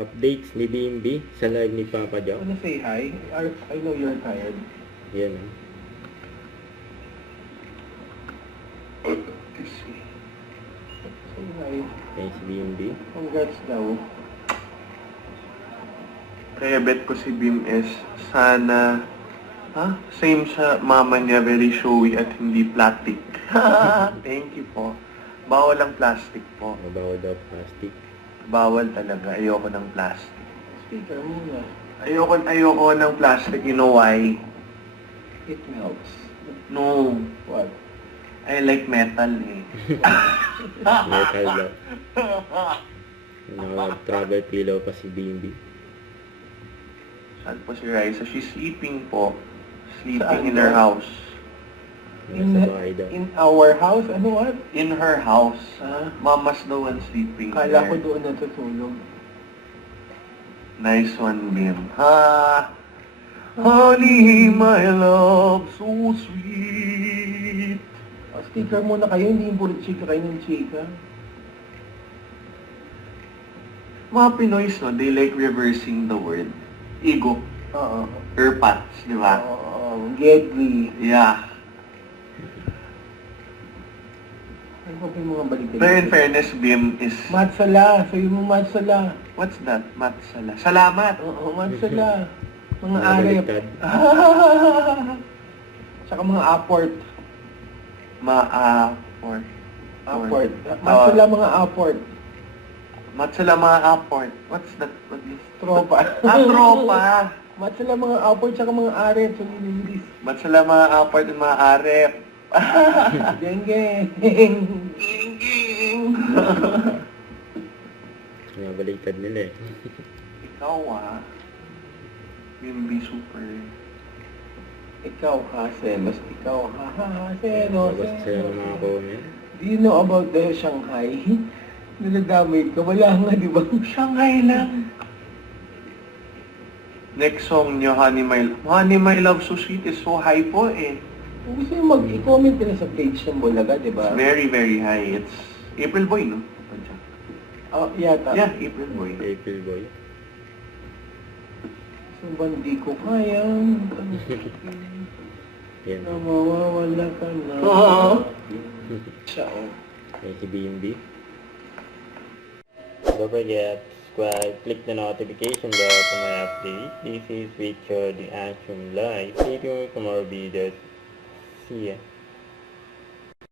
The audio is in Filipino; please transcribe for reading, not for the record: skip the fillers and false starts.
Updates ni BMB sa live ni Papa Joe. Wanna say hi? I know you're tired. Yan. Say hi. Kaya si BMB. Congrats daw. Kaya bet ko si Bim S. Sana, same sa mama niya, very showy at hindi plastic. Thank you po. Bawal ang plastic po. Bawal daw plastic. Bawal talaga. Ayoko ng plastic. Speaker muna. Ayoko ng plastic. You know why? It melts. No. What? I like metal eh. Metal daw. Travel pillow pa si BMB. Saan po si Raisa? She's sleeping po. Sleeping Saan in her po? house. Nasa bahay daw. In our house? Ano what? In her house. Ah, Mama's the one sleeping kala ko there. doon natutulog. Nice one, Bim. Honey, my love, so sweet. Sticker muna kayo, hindi yung puro chika kayo ng chika. Mga Pinoys, no, they like reversing the word. Ego. Oo. Erpats, di ba? Oo. Gedli. Yeah. Ano ba yung mga balikan? Pero in fairness, Bim is... Matsala. Sayo mo matsala. What's that? Matsala. Salamat! Oo, matsala. Mga Mga arep. baliktad. Tsaka mga aport. Ma-apport. Aport. Matsala mga aport. Matsala mga apport. What's that? What is... Tropa. Tropa! Matsala mga aport tsaka mga arep sa English. Matsala mga apport at mga arep. Geng geng. Ging-ging! Mga baliktad nila eh. Ikaw Bimbi super. Ikaw ha, Selos. Ikaw ha, Selos. Mabas sila ng mga comment. Do you know about the Shanghai? Niladamay ka. Wala nga, di ba? Shanghai lang. Next song nyo, Honey My Love So Sweet is so high po eh. Kung gusto nyo mag-i-comment nila sa page ng Bulaga, di ba? It's very, very high. It's April Boy, no? Oh, yata. Yeah, April Boy. April Boy. So, hindi ko kayang Yan. na mawawala ka na. Siya, oh. Kaya si BMB. Don't forget, subscribe, click the notification bell for my update. This is Richard, the Action Live. Stay tuned for more videos. See ya.